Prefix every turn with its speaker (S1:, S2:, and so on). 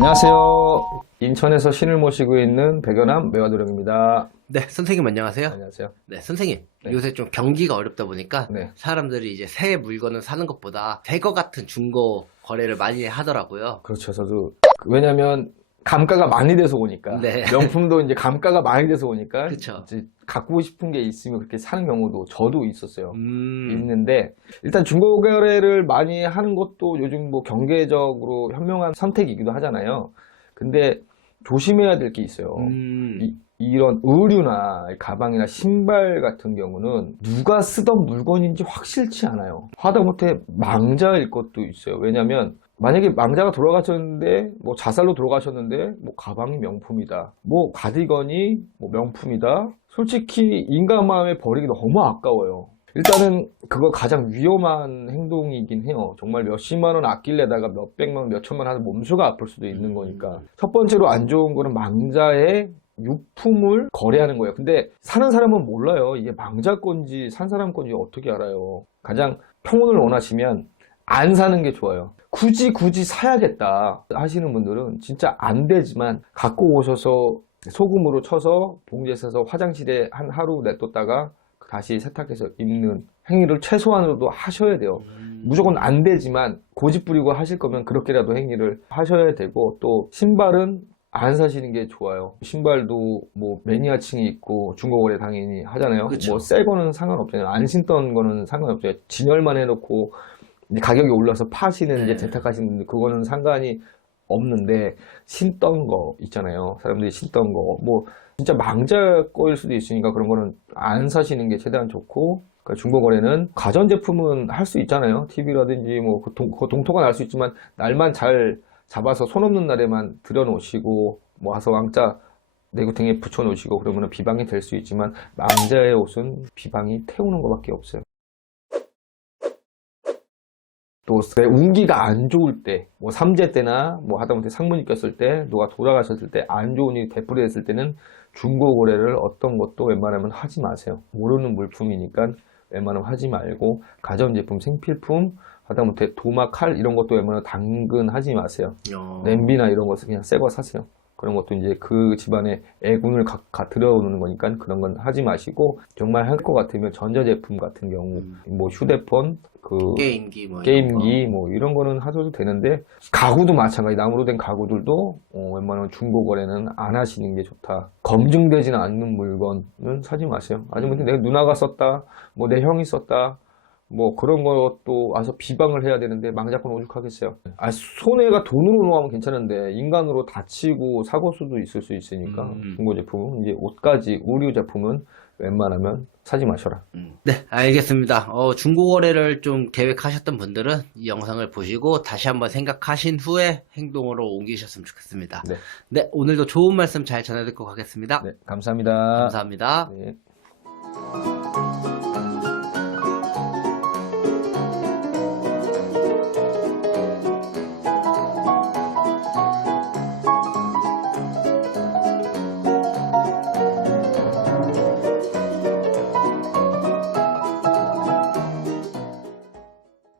S1: 안녕하세요. 인천에서 신을 모시고 있는 백연암 매화도령입니다.
S2: 네, 선생님 안녕하세요.
S1: 안녕하세요.
S2: 네, 선생님.
S1: 네.
S2: 요새 좀 경기가 어렵다 보니까
S1: 네.
S2: 사람들이 이제 새 물건을 사는 것보다 새 거 같은 중고 거래를 많이 하더라고요.
S1: 그렇죠. 저도 왜냐하면 감가가 많이 돼서 오니까
S2: 네.
S1: 명품도 이제 감가가 많이 돼서 오니까
S2: 그쵸.
S1: 이제 갖고 싶은 게 있으면 그렇게 사는 경우도 저도 있었어요.
S2: 음,
S1: 있는데 일단 중고 거래를 많이 하는 것도 요즘 뭐 경제적으로 현명한 선택이기도 하잖아요. 근데 조심해야 될 게 있어요.
S2: 음,
S1: 이, 이런 의류나 가방이나 신발 같은 경우는 누가 쓰던 물건인지 확실치 않아요. 하다못해 망자일 것도 있어요. 왜냐면 만약에 망자가 돌아가셨는데 뭐 자살로 돌아가셨는데 뭐 가방이 명품이다. 뭐 가디건이 뭐 명품이다. 솔직히 인간 마음에 버리기 너무 아까워요. 일단은 그거 가장 위험한 행동이긴 해요. 정말 몇십만 원 아낄래다가 몇백만 원, 몇천만 원 하는 몸수가 아플 수도 있는 거니까. 첫 번째로 안 좋은 거는 망자의 유품을 거래하는 거예요. 근데 사는 사람은 몰라요. 이게 망자 건지 산 사람 건지 어떻게 알아요. 가장 평온을 원하시면 안 사는 게 좋아요. 굳이 굳이 사야겠다 하시는 분들은 진짜 안 되지만 갖고 오셔서 소금으로 쳐서 봉지에 싸서 화장실에 한 하루 냅뒀다가 다시 세탁해서 입는 행위를 최소한으로도 하셔야 돼요.
S2: 음,
S1: 무조건 안 되지만 고집 부리고 하실 거면 그렇게라도 행위를 하셔야 되고 또 신발은 안 사시는 게 좋아요. 신발도 뭐 매니아층이 있고 중고거래 당연히 하잖아요. 뭐 새 거는 상관없잖아요. 안 신던 거는 상관없어요. 진열만 해놓고 이제 가격이 올라서 파시는 이제
S2: 네.
S1: 재탁하시는 분들 그거는 상관이 없는데 신던 거 있잖아요. 사람들이 신던 거 뭐 진짜 망자 거일 수도 있으니까 그런 거는 안 사시는 게 최대한 좋고 그러니까 중고거래는 가전제품은 할 수 있잖아요. TV라든지 뭐 그 동, 그 동토가 날 수 있지만 날만 잘 잡아서 손 없는 날에만 들여놓으시고 뭐 와서 왕자 내구탱에 붙여놓으시고 그러면 비방이 될 수 있지만 망자의 옷은 비방이 태우는 것밖에 없어요. 또 내 운기가 안 좋을 때, 뭐 삼재 때나 뭐 하다못해 상문이 꼈을 때, 누가 돌아가셨을 때, 안 좋은 일이 되풀이했을 때는 중고 거래를 어떤 것도 웬만하면 하지 마세요. 모르는 물품이니까 웬만하면 하지 말고 가전제품, 생필품, 하다못해 도마, 칼 이런 것도 웬만하면 당근 하지 마세요.
S2: 어,
S1: 냄비나 이런 것은 그냥 새 거 사세요. 그런 것도 이제 그 집안에 애군을 가, 가 들여오는 거니까 그런 건 하지 마시고 정말 할 것 같으면 전자제품 같은 경우
S2: 음.
S1: 뭐 휴대폰 그
S2: 게임기 뭐 이런
S1: 게임기 뭐 이런 거는 하셔도 되는데 가구도 마찬가지. 나무로 된 가구들도 어, 웬만하면 중고 거래는 안 하시는 게 좋다. 검증되지는 않는 물건은 사지 마세요. 아니면 내 누나가 썼다 뭐 내 형이 썼다 뭐 그런 것도 와서 비방을 해야 되는데 망자권 오죽하겠어요 아 손해가 돈으로 놓으면 괜찮은데 인간으로 다치고 사고 수도 있을 수 있으니까
S2: 음.
S1: 중고 제품은 이제 옷까지 의류 제품은 웬만하면 사지 마셔라
S2: 음. 네, 알겠습니다. 어, 중고 거래를 좀 계획하셨던 분들은 이 영상을 보시고 다시 한번 생각하신 후에 행동으로 옮기셨으면 좋겠습니다.
S1: 네.
S2: 네, 오늘도 좋은 말씀 잘 전해 듣고 가겠습니다.
S1: 네 감사합니다
S2: 감사합니다.
S1: 네.